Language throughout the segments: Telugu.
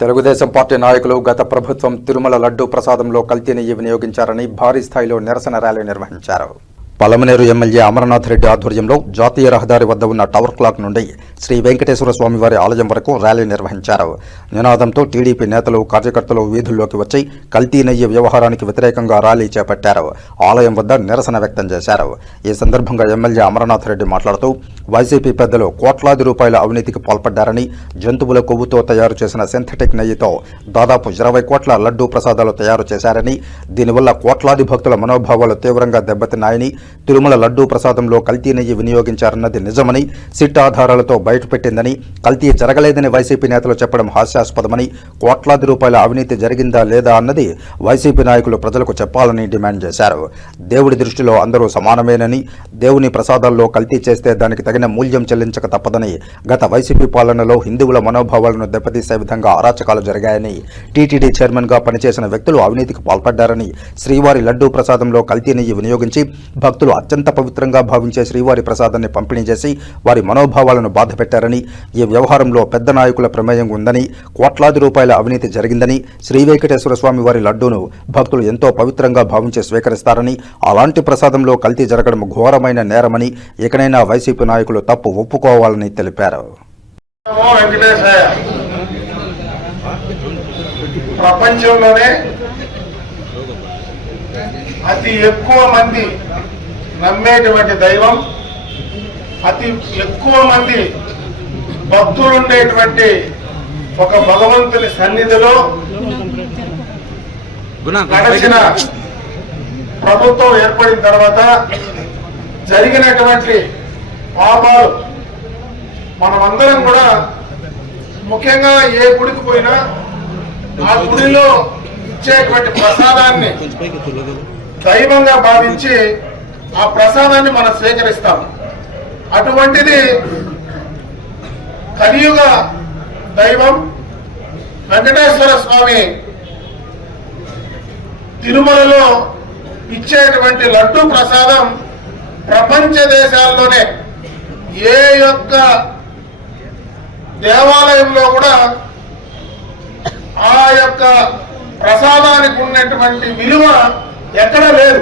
తెలుగుదేశం పార్టీ నాయకులు గత ప్రభుత్వం తిరుమల లడ్డూ ప్రసాదంలో కల్తీ నెయ్యి వినియోగించారని భారీ స్థాయిలో నిరసన ర్యాలీ నిర్వహించారు. పలమనేరు ఎమ్మెల్యే అమరనాథ్ రెడ్డి ఆధ్వర్యంలో జాతీయ రహదారి వద్ద ఉన్న టవర్ క్లాక్ నుండి శ్రీ వెంకటేశ్వర స్వామి వారి ఆలయం వరకు ర్యాలీ నిర్వహించారు. నినాదంతో టీడీపీ నేతలు కార్యకర్తలు వీధుల్లోకి వచ్చి కల్తీ నెయ్యి వ్యవహారానికి వ్యతిరేకంగా ర్యాలీ చేపట్టారు. ఆలయం వద్ద నిరసన వ్యక్తం చేశారు. ఈ సందర్భంగా ఎమ్మెల్యే అమరనాథ్ రెడ్డి మాట్లాడుతూ వైసీపీ పెద్దలు కోట్లాది రూపాయల అవినీతికి పాల్పడ్డారని జంతువుల కొవ్వుతో తయారు చేసిన సింథటిక్ నెయ్యితో దాదాపు ఇరవై కోట్ల లడ్డూ ప్రసాదాలు తయారు చేశారని దీనివల్ల కోట్లాది భక్తుల మనోభావాలు తీవ్రంగా దెబ్బతిన్నాయని తిరుమల లడ్డూ ప్రసాదంలో కల్తీ నెయ్యి వినియోగించారన్నది నిజమని సిట్ ఆధారాలతో బయటపెట్టిందని కల్తీ జరగలేదని వైసీపీ నేతలు చెప్పడం హాస్యాస్పదమని కోట్లాది రూపాయల అవినీతి జరిగిందా లేదా అన్నది వైసీపీ నాయకులు ప్రజలకు చెప్పాలని డిమాండ్ చేశారు. దేవుడి దృష్టిలో అందరూ సమానమేనని దేవుని ప్రసాదాల్లో కల్తీ చేస్తే దానికి తగిన మూల్యం చెల్లించక తప్పదని గత వైసీపీ పాలనలో హిందువుల మనోభావాలను దెబ్బతీసే విధంగా అరాచకాలు జరిగాయని టీటీడీ చైర్మన్గా పనిచేసిన వ్యక్తులు అవినీతికి పాల్పడ్డారని శ్రీవారి లడ్డూ ప్రసాదంలో కల్తీ నెయ్యి వినియోగించి భక్తులు భక్తులు అత్యంత పవిత్రంగా భావించే శ్రీవారి ప్రసాదాన్ని పంపిణీ చేసి వారి మనోభావాలను బాధపెట్టారని ఈ వ్యవహారంలో పెద్ద నాయకుల ప్రమేయం ఉందని కోట్లాది రూపాయల అవినీతి జరిగిందని శ్రీ వెంకటేశ్వర స్వామి వారి లడ్డూను భక్తులు ఎంతో పవిత్రంగా భావించి స్వీకరిస్తారని అలాంటి ప్రసాదంలో కల్తీ జరగడం ఘోరమైన నేరమని ఇకనైనా వైసీపీ నాయకులు తప్పు ఒప్పుకోవాలని తెలిపారు. ప్రపంచంలోనే అతి ఎక్కువ మంది నమ్మేటువంటి దైవం. అతి ఎక్కువ మంది భక్తులు ఉండేటువంటి ఒక భగవంతుని సన్నిధిలో గడిచిన ప్రభుత్వం ఏర్పడిన తర్వాత జరిగినటువంటి పాపాలు మనమందరం కూడా ముఖ్యంగా ఏ గుడికి పోయినా ఆ గుడిలో ఇచ్చేటువంటి ప్రసాదాన్ని దైవంగా భావించి ఆ ప్రసాదాన్ని మనం స్వీకరిస్తాం. అటువంటిది కలియుగ దైవం వెంకటేశ్వర స్వామి తిరుమలలో ఇచ్చేటువంటి లడ్డు ప్రసాదం ప్రపంచ దేశాల్లోనే ఏ యొక్క దేవాలయంలో కూడా ఆ యొక్క ప్రసాదానికి ఉన్నటువంటి విలువ ఎక్కడ లేదు.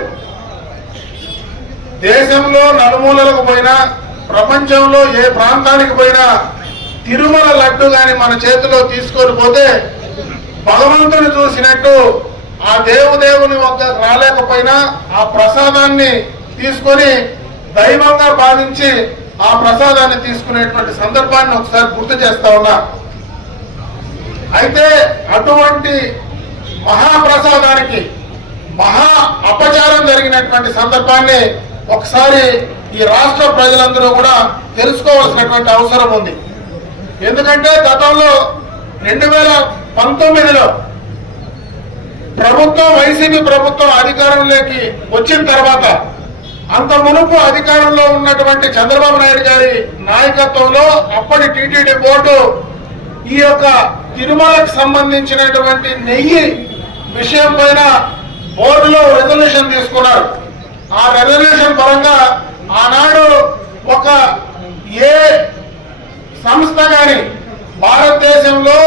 దేశంలో నలుమూలలకు పోయినా ప్రపంచంలో ఏ ప్రాంతానికి పోయినా తిరుమల లడ్డు గాని మన చేతిలో తీసుకొని పోతే భగవంతుని చూసినట్టు ఆ దేవుదేవుని వద్ద రాలేకపోయినా ఆ ప్రసాదాన్ని తీసుకొని దైవంగా భావించి ఆ ప్రసాదాన్ని తీసుకునేటువంటి సందర్భాన్ని ఒకసారి గుర్తు చేస్తా ఉన్నా. అయితే అటువంటి మహాప్రసాదానికి మహా అపచారం జరిగినటువంటి సందర్భాన్ని ఒకసారి ఈ రాష్ట్ర ప్రజలందరూ కూడా తెలుసుకోవాల్సినటువంటి అవసరం ఉంది. ఎందుకంటే గతంలో రెండు వేల పంతొమ్మిదిలో ప్రభుత్వం వైసీపీ ప్రభుత్వం అధికారంలోకి వచ్చిన తర్వాత అంత మునుపు అధికారంలో ఉన్నటువంటి చంద్రబాబు నాయుడు గారి నాయకత్వంలో అప్పటి టీటీడీ బోర్డు ఈ యొక్క తిరుమలకు సంబంధించినటువంటి నెయ్యి విషయం పైన బోర్డులో రెజల్యూషన్ తీసుకున్నారు. ఆ రెజల్యూషన్ పరంగా ఆనాడు ఒక ఏ సంస్థ కానీ భారతదేశంలో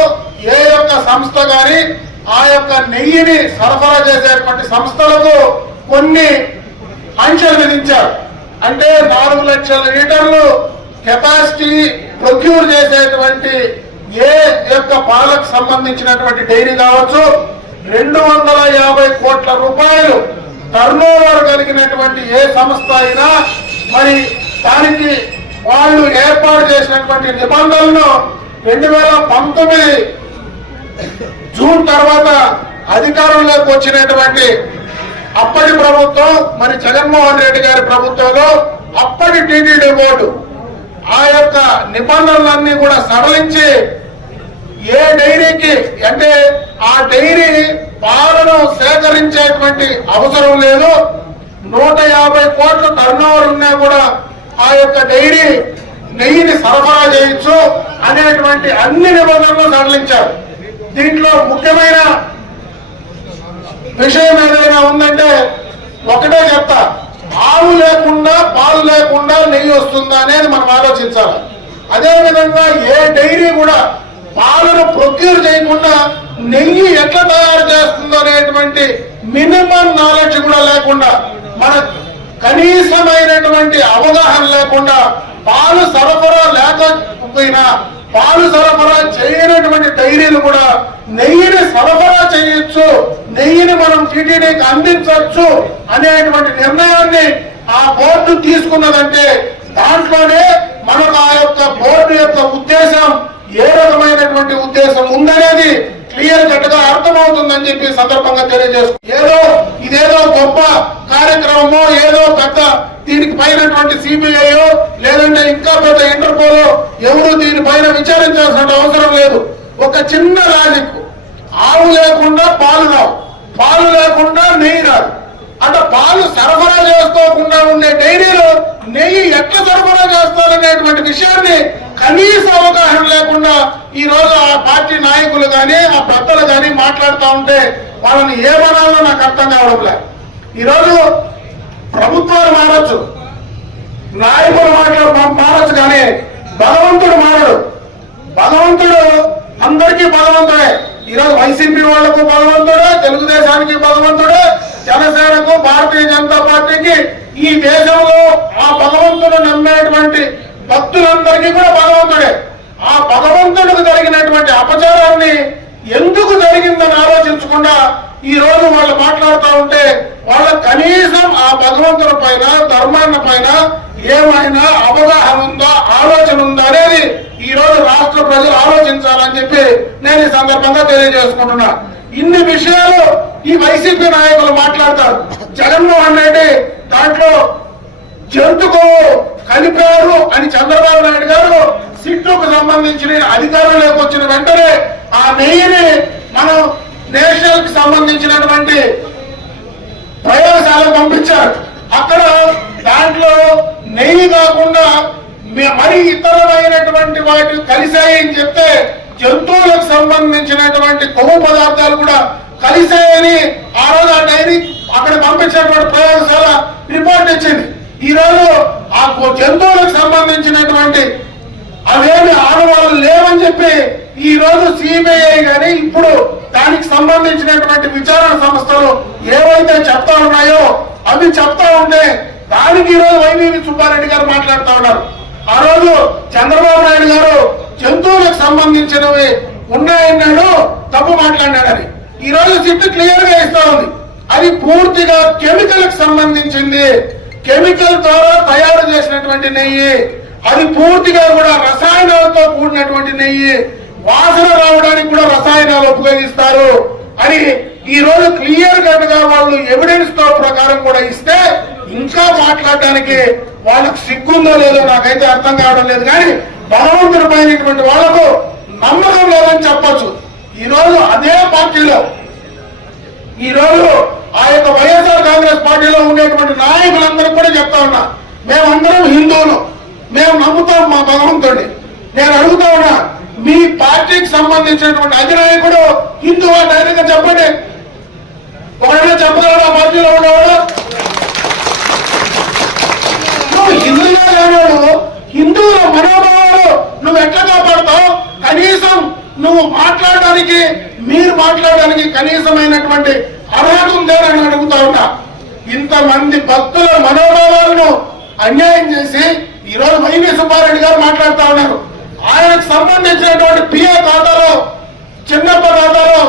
ఏ యొక్క సంస్థ కానీ ఆ యొక్క నెయ్యిని సరఫరా చేసేటువంటి సంస్థలకు కొన్ని ఆంక్షలు విధించారు. అంటే నాలుగు లక్షల లీటర్లు కెపాసిటీ ప్రొక్యూర్ చేసేటువంటి ఏ యొక్క పాలకు సంబంధించినటువంటి డైరీ కావచ్చు రెండు వందల యాభై కోట్ల రూపాయలు టర్నోవర్ కలిగినటువంటి ఏ సంస్థ అయినా మరి దానికి వాళ్ళు ఏర్పాటు చేసినటువంటి నిబంధనలను రెండు వేల పంతొమ్మిది జూన్ తర్వాత అధికారంలోకి వచ్చినటువంటి అప్పటి ప్రభుత్వం మరి జగన్మోహన్ రెడ్డి గారి ప్రభుత్వంలో అప్పటి టీటీడీ బోర్డు ఆ యొక్క నిబంధనలన్నీ కూడా సడలించి ఏ డైరీకి అంటే ఆ డైరీ పాలను సేకరించేటువంటి అవసరం లేదు. నూట యాభై కోట్ల టర్నోవర్ ఉన్నా కూడా ఆ యొక్క డైరీ నెయ్యిని సరఫరా చేయొచ్చు అనేటువంటి అన్ని నిబంధనలు సడలించారు. దీంట్లో ముఖ్యమైన విషయం ఏదైనా ఉందంటే ఒకటే చెప్తా. ఆవు లేకుండా పాలు లేకుండా నెయ్యి వస్తుందా అనేది మనం ఆలోచించాలి. అదేవిధంగా ఏ డైరీ కూడా ప్రొక్యూర్ చేయకుండా నెయ్యి ఎట్లా తయారు చేస్తుందో అనేటువంటి మినిమం నాలెడ్జ్ కూడా లేకుండా మన కనీసమైనటువంటి అవగాహన లేకుండా పాలు సరఫరా లేకపోయినా పాలు సరఫరా చేయనటువంటి డైరీలు కూడా నెయ్యిని సరఫరా చేయొచ్చు నెయ్యిని మనం టీటీడీకి అందించవచ్చు అనేటువంటి నిర్ణయాన్ని ఆ బోర్డు తీసుకున్నదంటే దాంట్లోనే మనకు ఆ యొక్క బోర్డు యొక్క ఉద్దేశం ఏ రకమైనటువంటి ఉద్దేశం ఉందనేది క్లియర్ కట్గా అర్థమవుతుందని చెప్పి సందర్భంగా తెలియజేసు ఏదో ఇదేదో గొప్ప కార్యక్రమమో ఏదో పెద్ద దీనికి పైనటువంటి సిబిఐ లేదంటే ఇంకా పెద్ద ఇంటర్పోలో ఎవరు దీనిపైన విచారించాల్సిన అవసరం లేదు. ఒక చిన్న లాజిక్ ఆవు లేకుండా పాలు రావు. పాలు లేకుండా నెయ్యి రాదు. అంటే పాలు సరఫరా చేసుకోకుండా ఉండే డైరీలో నెయ్యి ఎట్లా సరఫరా చేస్తారనేటువంటి విషయాన్ని కనీస అవగాహన లేకుండా ఈ రోజు ఆ పార్టీ నాయకులు కానీ ఆ పెద్దలు కానీ మాట్లాడుతూ ఉంటే వాళ్ళని ఏమనాలో నాకు అర్థం కావడం లేదు ఈరోజు ప్రభుత్వాలు మారచ్చు. నాయకులు మాట్లాడు మారచ్చు కానీ భగవంతుడు మారడు. భగవంతుడు అందరికీ భగవంతుడే ఈరోజు వైసీపీ వాళ్ళకు భగవంతుడే తెలుగుదేశానికి భగవంతుడే జనసేనకు భారతీయ జనతా పార్టీకి ఈ దేశంలో ఆ భగవంతుడు భక్తులందరికీ కూడా భగవంతుడే. ఆ భగవంతుడికి జరిగినటువంటి అపచారాన్ని ఎందుకు జరిగిందని ఆలోచించకుండా ఈ రోజు వాళ్ళు మాట్లాడుతూ ఉంటే వాళ్ళ కనీసం ఆ భగవంతుడి పైన ధర్మాన్న పైన ఏమైనా అవగాహన ఉందా ఆలోచన ఉందా అనేది ఈ రోజు రాష్ట్ర ప్రజలు ఆలోచించాలని చెప్పి నేను ఈ సందర్భంగా తెలియజేసుకుంటున్నా. ఇన్ని విషయాలు ఈ వైసీపీ నాయకులు మాట్లాడతారు. జగన్మోహన్ రెడ్డి దాంట్లో జంతుకు కలిపారు అని చంద్రబాబు నాయుడు గారు సిట్టుకు సంబంధించిన అధికారంలోకి వచ్చిన వెంటనే ఆ నెయ్యిని మనం నేషనల్కి సంబంధించినటువంటి ప్రయోగశాలకు పంపించారు. అక్కడ దాంట్లో నెయ్యి కాకుండా మరి ఇతరమైనటువంటి వాటి కలిశాయి అని చెప్తే జంతువులకు సంబంధించినటువంటి కొవ్వు పదార్థాలు కూడా కలిశాయని ఆ రోజు ఆ డైరీ అక్కడ పంపించినటువంటి ప్రయోగశాల రిపోర్ట్ ఇచ్చింది. ఈరోజు ఆ కొ- జంతువులకు సంబంధించినటువంటి అవేమి ఆనవాళ్ళు లేవని చెప్పి ఈ రోజు సిబిఐ కానీ ఇప్పుడు దానికి సంబంధించినటువంటి విచారణ సంస్థలు ఏవైతే చెప్తా ఉన్నాయో అవి చెప్తా ఉంటే దానికి ఈ రోజు వైవీవి సుబ్బారెడ్డి గారు మాట్లాడుతూ ఉన్నారు. ఆ రోజు చంద్రబాబు నాయుడు గారు జంతువులకు సంబంధించినవి ఉన్నాయన్నాడు తప్పు మాట్లాడినాడని. ఈ రోజు సిట్ క్లియర్గా ఇస్తా ఉంది. అది పూర్తిగా కెమికల్కి సంబంధించింది. కెమికల్ ద్వారా తయారు చేసినటువంటి నెయ్యి అది పూర్తిగా కూడా రసాయనాలతో కూడినటువంటి నెయ్యి వాసన రావడానికి కూడా రసాయనాలు ఉపయోగిస్తారు. అని ఈ రోజు క్లియర్ కట్గా వాళ్ళు ఎవిడెన్స్తో ప్రకారం కూడా ఇస్తే ఇంకా మాట్లాడడానికి వాళ్ళకి సిగ్గుందో లేదో నాకైతే అర్థం కావడం లేదు. కానీ భగవంతుడి పైనటువంటి వాళ్ళకు నమ్మకం లేదని చెప్పచ్చు. ఈ రోజు అదే పార్టీలో ఈ రోజు ఆ యొక్క వైఎస్ఆర్ కాంగ్రెస్ పార్టీలో ఉండేటువంటి నాయకులందరూ కూడా చెప్తా ఉన్నా. మేమందరం హిందువులు. మేము నమ్ముతాం మా భగవంతుడిని. నేను అడుగుతా ఉన్నా మీ పార్టీకి సంబంధించినటువంటి అధినాయకుడు హిందూ డైరెక్ట్గా చెప్పండి ఒకడైనా చెప్పగలడు ఆ పార్టీలో ఉండేవాడు నువ్వు హిందువులే లేనాడు హిందువుల మనోభావాలు నువ్వు ఎట్లా కాపాడుతావు కనీసం నువ్వు మాట్లాడడానికి మీరు మాట్లాడడానికి కనీసమైనటువంటి అర్హత ఉందేనని అడుగుతా ఉన్నా. ఇంతమంది భక్తుల మనోభావాలను అన్యాయం చేసి ఈ రోజు వైవి సుబ్బారెడ్డి గారు మాట్లాడుతా ఉన్నారు. ఆయనకు సంబంధించినటువంటి పిఏ ఖాతాలో చిన్నప్ప ఖాతాలో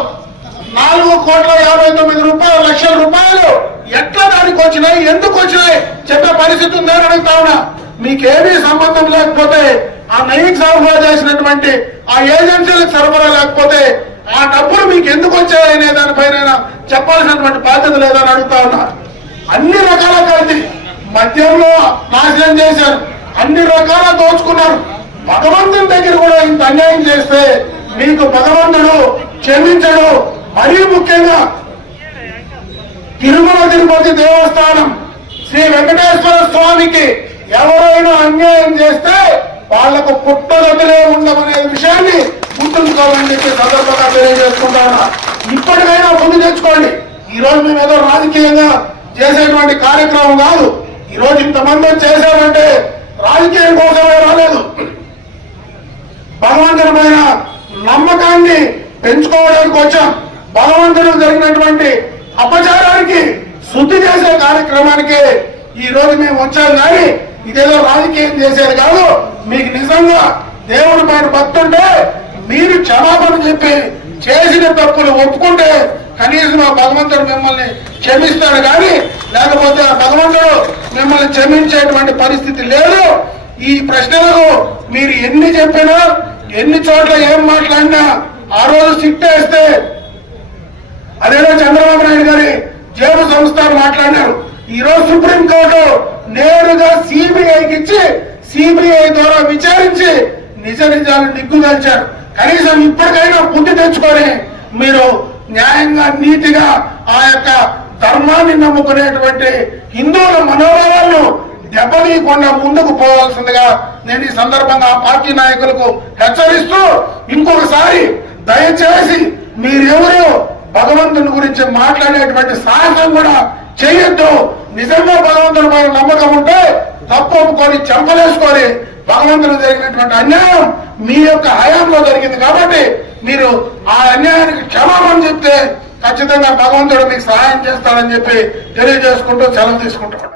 నాలుగు కోట్ల యాభై తొమ్మిది రూపాయలు లక్షల రూపాయలు ఎట్లా దానికి వచ్చినాయి ఎందుకు వచ్చినాయి చెప్పే పరిస్థితి ఉందని అడుగుతా ఉన్నా. మీకేమీ సంబంధం లేకపోతే ఆ నైక్ సరఫరా చేసినటువంటి ఆ ఏజెన్సీలకు సరఫరా లేకపోతే డబ్బులు మీకు ఎందుకు వచ్చాయి అనే దానిపైన చెప్పాల్సినటువంటి బాధ్యత లేదని అడుగుతా ఉన్నా. అన్ని రకాల కలిసి మద్యంలో నాశనం చేశారు. అన్ని రకాల దోచుకున్నారు. భగవంతుని దగ్గర కూడా ఇంత అన్యాయం చేస్తే మీకు భగవంతుడు క్షమించడు. మరీ ముఖ్యంగా తిరుమల తిరుపతి దేవస్థానం శ్రీ వెంకటేశ్వర స్వామికి ఎవరైనా అన్యాయం చేస్తే వాళ్ళకు పుట్టగతులే ఉండమనే విషయాన్ని గుర్తుంచుకోవాలని చెప్పి సందర్భంగా తెలియజేసుకుంటా ఉన్నా ఇప్పటికైనా ముందు తెచ్చుకోండి. ఈ రోజు మేము ఏదో రాజకీయంగా చేసేటువంటి కార్యక్రమం కాదు. ఈ రోజు ఇంతమంది వచ్చి చేశామంటే రాజకీయం కోసమే రాలేదు? భగవంతుడి నమ్మకాన్ని పెంచుకోవడానికి వచ్చాం. బలవంతుడు జరిగినటువంటి అపచారానికి శుద్ధి చేసే కార్యక్రమానికి ఈ రోజు మేము వచ్చాం కానీ ఇదేదో రాజకీయం చేసేది కాదు. మీకు నిజంగా దేవుడి పైన భక్తుంటే మీరు క్షమాపణ చెప్పి చేసిన తప్పులు ఒప్పుకుంటే కనీసం ఆ భగవంతుడు మిమ్మల్ని క్షమిస్తాడు కానీ లేకపోతే ఆ భగవంతుడు మిమ్మల్ని క్షమించేటువంటి పరిస్థితి లేదు. ఈ ప్రశ్నలకు మీరు ఎన్ని చెప్పినా ఎన్ని చోట్ల ఏం మాట్లాడినా ఆ రోజు సిట్టేస్తే అదేదో చంద్రబాబు నాయుడు గారి జేబు సంస్థ మాట్లాడినారు. ఈ రోజు సుప్రీంకోర్టు నేరుగా సిబిఐకి ఇచ్చి సిబిఐ ద్వారా విచారించి నిజ నిజాలు నిగ్గుదల్చారు. కనీసం ఇప్పటికైనా బుద్ధి తెచ్చుకొని మీరు న్యాయంగా నీతిగా ఆ యొక్క ధర్మాన్ని నమ్ముకునేటువంటి హిందువుల మనోభావాలను దెబ్బతీయకుండా ముందుకు పోవాల్సిందిగా నేను ఈ సందర్భంగా ఆ పార్టీ నాయకులకు హెచ్చరిస్తూ ఇంకొకసారి దయచేసి మీరెవరు భగవంతుని గురించి మాట్లాడేటువంటి సాహసం కూడా చేయొద్దు. నిజంగా భగవంతుని పైన నమ్మకం ఉంటే తప్పు ఒప్పుకొని చెంపలేసుకొని భగవంతుడు జరిగినటువంటి అన్యాయం మీ యొక్క హయాంలో జరిగింది కాబట్టి మీరు ఆ అన్యాయానికి క్షమాపణ చెప్తే ఖచ్చితంగా భగవంతుడు మీకు సహాయం చేస్తాడని చెప్పి తెలియజేసుకుంటూ సెలవు తీసుకుంటున్నాను